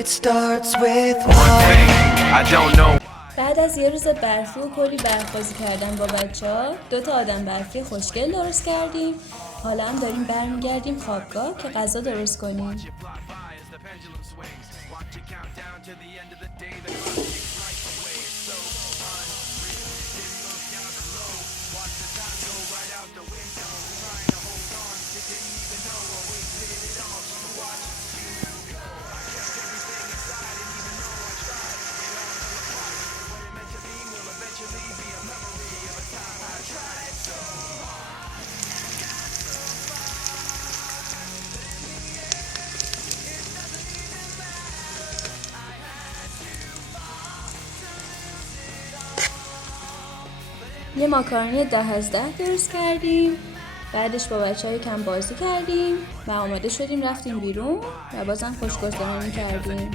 It starts with one thing I don't know. بعد از یه روز برفی و کلی برف‌بازی کردن با بچه‌ها 2 آدم برفی خوشگل درست کردیم. حالا هم داریم برمیگردیم خوابگاه که غذا درست کنیم. یه ماکارونی 10 از 10 درست کردیم. بعدش با بچه‌ها کم بازی کردیم و آماده شدیم رفتیم بیرون و بازم خوشگذرانی کردیم.